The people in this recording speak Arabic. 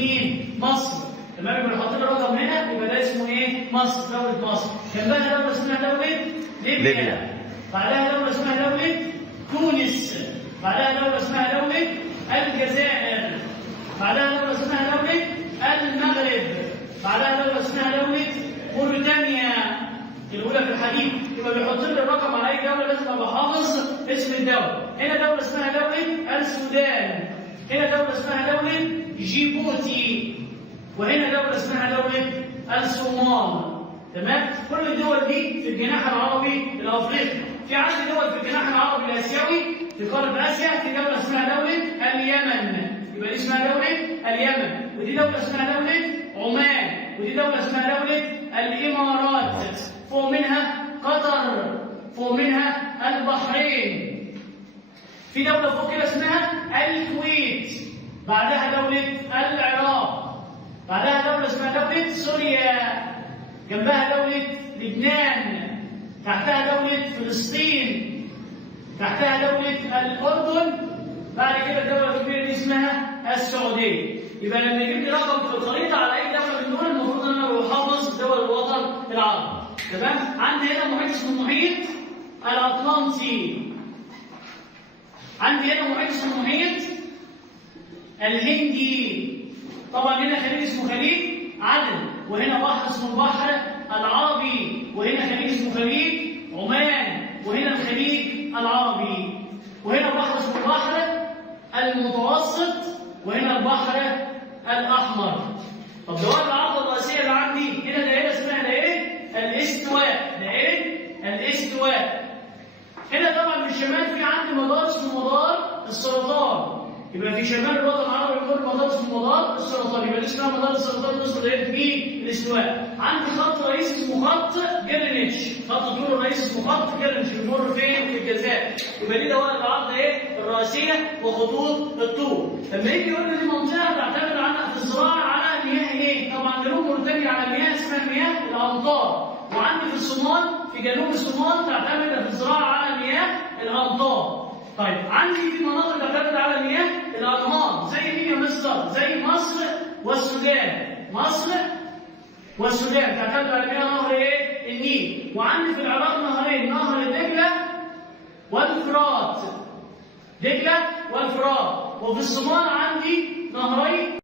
مين؟ مصر. تمام؟ يبقى نحط له رقم هنا يبقى ده اسمه ايه؟ مصر، دولة مصر. جنبها دولة اسمها دولة ليبيا. بعدها دولة اسمها دولة تونس. بعدها دولة اسمها دولة الجزائر. بعدها دولة اسمها دولة المغرب. بعدها دولة اسمها دولة موريتانيا. الأولى في الحديث. يبقى بيحط لي الرقم على أي دولة لازم أبقى حافظ اسم الدولة. هنا دولة اسمها دولة السودان. هنا دولة اسمها دولة جيبوتي. وهنا دولة اسمها دولة الصومال. تمام؟ كل الدول دي في الجناح العربي الأفريقي. في عندي دول في الجناح العربي الآسيوي في قارة آسيا في دولة اسمها دولة اليمن. يبقى دي اسمها دولة اليمن. ودي دولة اسمها دولة عمان. ودي دولة اسمها دولة الإمارات. فوق منها قطر. فوق منها البحرين. في دولة فوق كده اسمها الكويت. بعدها دولة العراق. بعدها دولة اسمها دولة سوريا. جنبها دولة لبنان. تحتها دولة فلسطين. تحتها دولة الأردن. بعد كده الدولة الكبيرة دي اسمها السعودية. يبقى لما يجيب لي رقم في الخريطة على أي دولة من دول المفروض إن أنا أبقى حافظ دول الوطن العربي. تمام؟ عندي هنا محيط اسمه المحيط الأطلنطي. عندي هنا محيط اسمه المحيط الهندي. طبعا هنا خليج اسمه خليج عدن. وهنا بحر اسمه البحر العربي. وهنا خليج اسمه خليج عمان. وهنا الخليج العربي. وهنا بحر اسمه البحر المتوسط. وهنا البحر الأحمر. طب دوائر العرض الرئيسية اللي عندي هنا دائرة اسمها دائرة الاستواء. دائرة الاستواء. هنا طبعا في الشمال في عندي مدار اسمه مدار السرطان. يبقى في شمال الوطن العربي كل مدار اسمه مدار السرطان. يبقى دي اسمها مدار السرطان توصل دائرة مين؟ الاستواء. عندي خط رئيسي اسمه خط جرينتش. خط طول الرئيس اسمه خط جرينتش بيمر فين؟ في الجزائر. يبقى دي دوائر العرض ايه؟ الرئيسية وخطوط الطول. لما يجي يقول لي دي منطقة تعتمد عنها في الزراعة على مياه ايه؟ طبعا جنوب موريتانيا على مياه اسمها مياه الأمطار. وعندي في الصومال في جنوب الصومال تعتمد في الزراعة على مياه الأمطار. طيب عندي في مناطق تعتمد على مياه الأنهار زي مين يا مصر؟ زي مصر والسودان. مصر والسودان تعتمد على مياه نهر ايه؟ النيل. وعندي في العراق نهرين، نهر دجلة والفرات. دجلة والفرات. وفي الصومال عندي نهرين